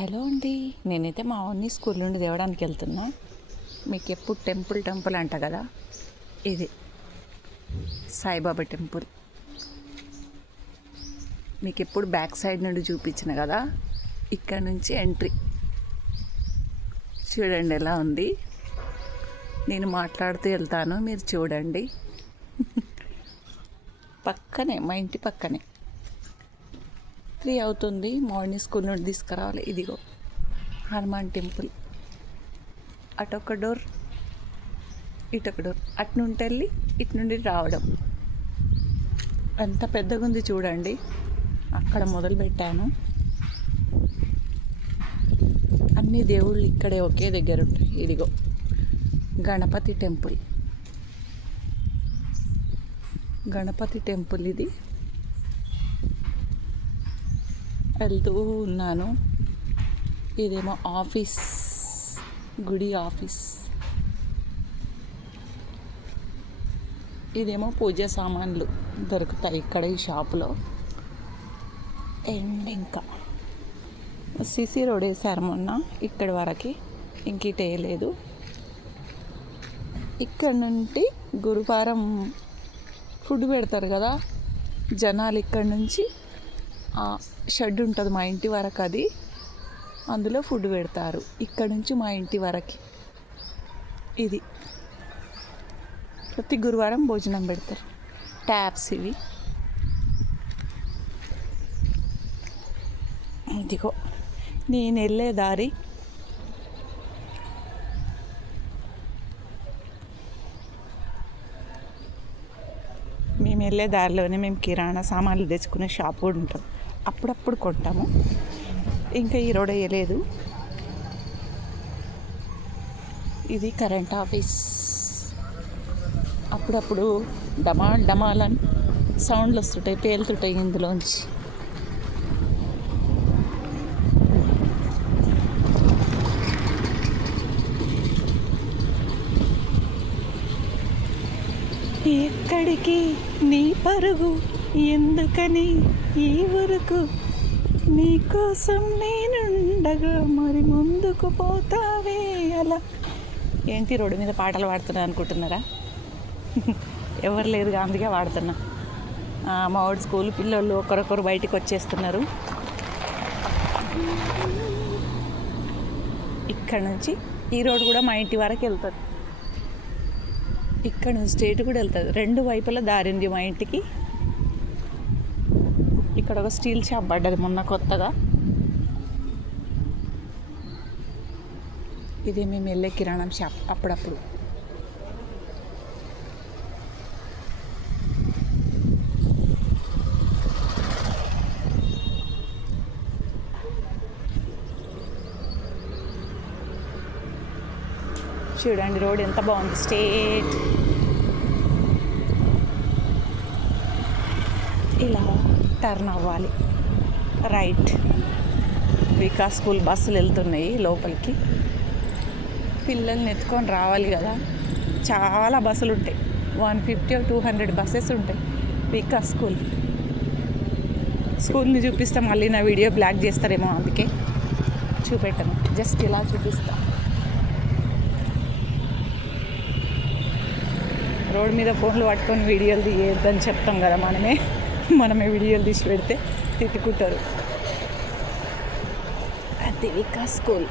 Hello అండి, నేనైతే మా ఓన్ని స్కూల్ నుండి తేవడానికి వెళ్తున్నా. మీకు ఎప్పుడు టెంపుల్ అంట కదా, ఇది సాయిబాబా టెంపుల్. మీకు ఎప్పుడు బ్యాక్ సైడ్ నుండి చూపించిన కదా, ఇక్కడ నుంచి ఎంట్రీ చూడండి ఎలా ఉంది. నేను మాట్లాడుతూ వెళ్తాను, మీరు చూడండి. పక్కనే, మా ఇంటి పక్కనే. 3 అవుతుంది, మార్నింగ్ స్కూల్ నుండి తీసుకురావాలి. ఇదిగో హనుమాన్ టెంపుల్. అటొక డోర్, ఇటొక డోర్. అటు నుండి వెళ్ళి ఇటు నుండి రావడం. ఎంత పెద్దగా ఉంది చూడండి. అక్కడ మొదలు పెట్టాను. అన్ని దేవుళ్ళు ఇక్కడే ఒకే దగ్గర ఉంటాయి. ఇదిగో గణపతి టెంపుల్. గణపతి టెంపుల్ ఇది. వెళ్తూ ఉన్నాను. ఇదేమో ఆఫీస్, గుడి ఆఫీస్. ఇదేమో పూజ సామాన్లు దొరుకుతాయి ఇక్కడ ఈ షాపులో. అండ్ ఇంకా సిసి రోడ్ వేసారు మొన్న, ఇక్కడి వరకు. ఇంక ఇటు వేయలేదు. ఇక్కడ నుండి గురువారం ఫుడ్ పెడతారు కదా జనాలు. ఇక్కడ నుంచి షెడ్ ఉంటుంది మా ఇంటి వరకు, అది అందులో ఫుడ్ పెడతారు. ఇక్కడ నుంచి మా ఇంటి వరకు ఇది ప్రతి గురువారం భోజనం పెడతారు. ట్యాప్స్ ఇవి. ఇదిగో నేను వెళ్ళే దారి. మేము వెళ్ళే దారిలోనే మేము కిరాణా సామాన్లు తెచ్చుకునే షాప్ కూడా ఉంటుంది. అప్పుడప్పుడు కొంటాము. ఇంకా ఈ రోడ్ వేయలేదు. ఇది కరెంట్ ఆఫీస్. అప్పుడప్పుడు డమాల్ డమాల్ అని సౌండ్లు వస్తుంటాయి, పేలుతుంటాయి ఇందులోంచి. ఎక్కడికి నీ పరుగు, ఎందుకని ఈ ఊరుకు, నీకోసం నేనుండగా మరి ముందుకు పోతావే అలా. ఏంటి రోడ్డు మీద పాటలు పాడుతున్నా అనుకుంటున్నారా? ఎవరు లేదుగా, అందుకే పాడుతున్నా. మా వాడు స్కూల్ పిల్లలు ఒకరొకరు బయటికి వచ్చేస్తున్నారు. ఇక్కడ నుంచి ఈ రోడ్ కూడా మా ఇంటి వరకు వెళ్తుంది. ఇక్కడ నుంచి స్ట్రేట్ కూడా వెళ్తుంది. 2 వైపులా దారి ఉంది మా ఇంటికి. ఇక్కడ ఒక స్టీల్ షాప్ పడ్డది మొన్న కొత్తగా. ఇది మేము వెళ్ళే కిరాణం షాప్. అప్పుడప్పుడు చూడండి రోడ్ ఎంత బాగుంది, స్ట్రేట్. ఇలా టర్న్ అవ్వాలి, రైట్. వికాస్ స్కూల్ బస్సులు వెళ్తున్నాయి లోపలికి. పిల్లల్ని ఎత్తుకొని రావాలి కదా, చాలా బస్సులు ఉంటాయి. 150 or 200 బస్సెస్ ఉంటాయి వికాస్ స్కూల్ని చూపిస్తే మళ్ళీ నా వీడియో బ్లాక్ చేస్తారేమో, అందుకే చూపెట్టను. జస్ట్ ఇలా చూపిస్తా. రోడ్ మీద ఫోన్లు పట్టుకొని వీడియోలు తీయొద్దని చెప్తాం కదా మనమే వీడియోలు తీసి పెడితే తిట్టుకుంటారు. అది వికాస్ స్కూల్,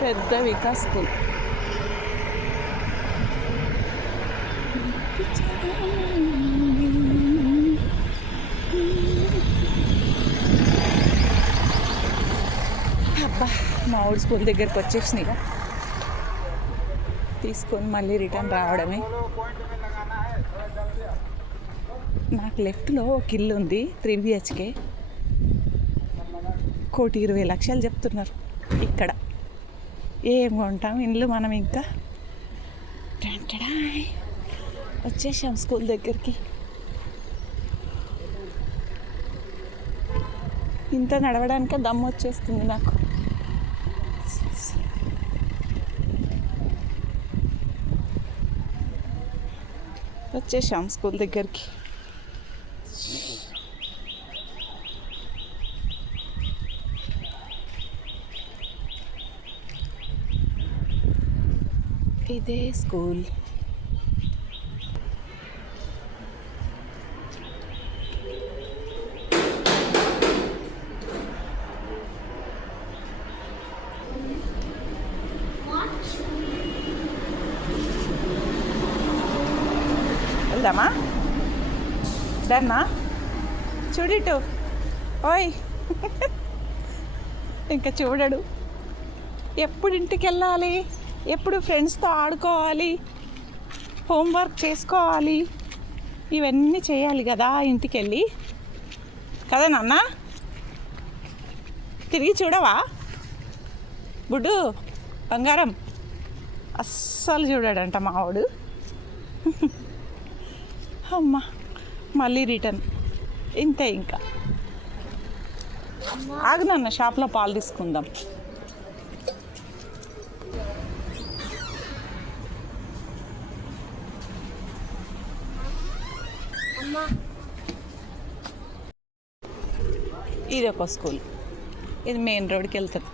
పెద్ద వికాస్ స్కూల్. అబ్బా, మా ఊరు స్కూల్ దగ్గరికి వచ్చేసినాయిగా. తీసుకొని మళ్ళీ రిటర్న్ రావడమే. నాకు లెఫ్ట్లో ఒక ఇల్లు ఉంది, 3 BHK. 1,20,00,000 చెప్తున్నారు. ఇక్కడ ఏం కొంటాం ఇల్లు మనం. ఇంకా వచ్చేసాం స్కూల్ దగ్గరికి. ఇంత నడవడానికే దమ్ము వచ్చేస్తుంది నాకు. వచ్చేసాం స్కూల్ దగ్గరికి. ఇదే స్కూల్. వెళ్దామా? డన్నా? చూడిటు. ఓయ్ ఇంకా చూడడు. ఎప్పుడు ఇంటికి వెళ్ళాలి, ఎప్పుడు ఫ్రెండ్స్తో ఆడుకోవాలి, హోంవర్క్ చేసుకోవాలి, ఇవన్నీ చేయాలి కదా ఇంటికి వెళ్ళి. కదా నాన్న? తిరిగి చూడవా బుడ్డు బంగారం? అస్సలు చూడాడంట మావాడు. అమ్మ మళ్ళీ రిటర్న్. ఇంతే ఇంకా. ఆగు నాన్న, షాప్లో పాలు తీసుకుందాం. ఇది ఒక స్కూల్. ఇది మెయిన్ రోడ్కి వెళ్తుంది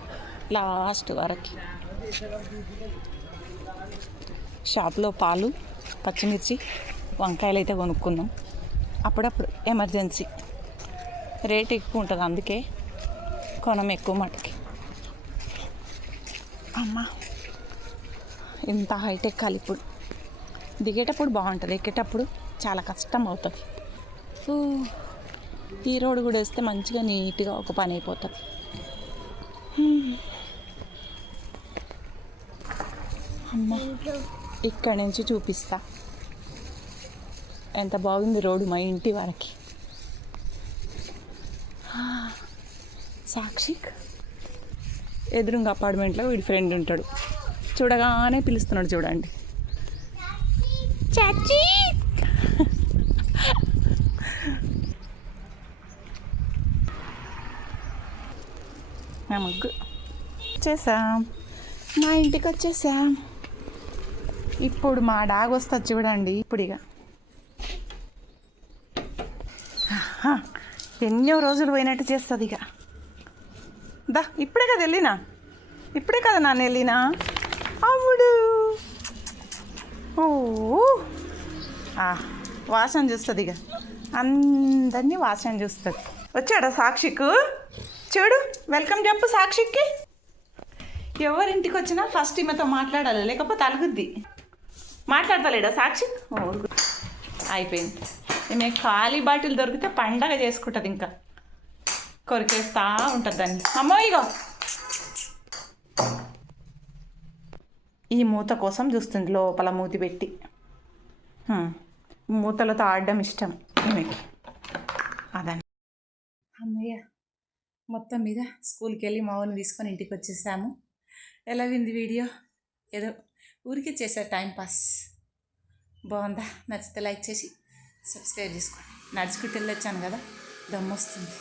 లాస్ట్ వరకు. షాప్లో పాలు, పచ్చిమిర్చి, వంకాయలు అయితే కొనుక్కుందాం. అప్పుడప్పుడు ఎమర్జెన్సీ. రేట్ ఎక్కువ ఉంటుంది, అందుకే కొనం ఎక్కువ మటుకి. అమ్మ ఇంత హైట్ ఎక్కాలి ఇప్పుడు. దిగేటప్పుడు బాగుంటుంది, ఎక్కేటప్పుడు చాలా కష్టం అవుతుంది. ఈ రోడ్డు కూడా వేస్తే మంచిగా నీట్గా ఒక పని అయిపోతుంది. అమ్మ ఇక్కడ నుంచి చూపిస్తా ఎంత బాగుంది రోడ్డు మా ఇంటి వరకు. సాక్షిక్ ఎదురుగా అపార్ట్మెంట్లో వీడి ఫ్రెండ్ ఉంటాడు. చూడగానే పిలుస్తున్నాడు చూడండి, చాచీ. ముగ్గు వచ్చేసాం, మా ఇంటికి వచ్చేసాం. ఇప్పుడు మా డాగ్ వస్తుంది చూడండి. ఇప్పుడు ఇక ఎన్నో రోజులు పోయినట్టు చేస్తుంది ఇక. దా ఇప్పుడే కదా వెళ్ళినా, ఇప్పుడే కదా నాన్న వెళ్ళినా. అవుడు ఓ వాసన చూస్తుంది ఇక, అందరినీ వాసన చూస్తుంది. వచ్చాడా సాక్షికు? చూడు, వెల్కమ్ చెప్పు సాక్షికి. ఎవరింటికి వచ్చినా ఫస్ట్ ఈమెతో మాట్లాడాలి, లేకపోతే అలుగుద్ది. మాట్లాడతలేడా సాక్షి? అయిపోయింది. ఈమె ఖాళీ బాటిల్ దొరికితే పండగ చేసుకుంటుంది, ఇంకా కొరికేస్తూ ఉంటుంది దాన్ని. అమ్మో ఇగో ఈ మూత కోసం చూస్తుంది, లోపల మూతి పెట్టి. మూతలతో ఆడడం ఇష్టం ఈమెకి. అదని అమ్మయ్య, మొత్తం మీద స్కూల్కి వెళ్ళి మా ఊరిని తీసుకొని ఇంటికి వచ్చేసాము. ఎలా వింది వీడియో? ఏదో ఊరికే చేసే టైంపాస్. బాగుందా? నచ్చితే లైక్ చేసి సబ్స్క్రైబ్ చేసుకోండి. నడుచుకుంటూ వెళ్ళొచ్చాను కదా, దమ్మొస్తుంది.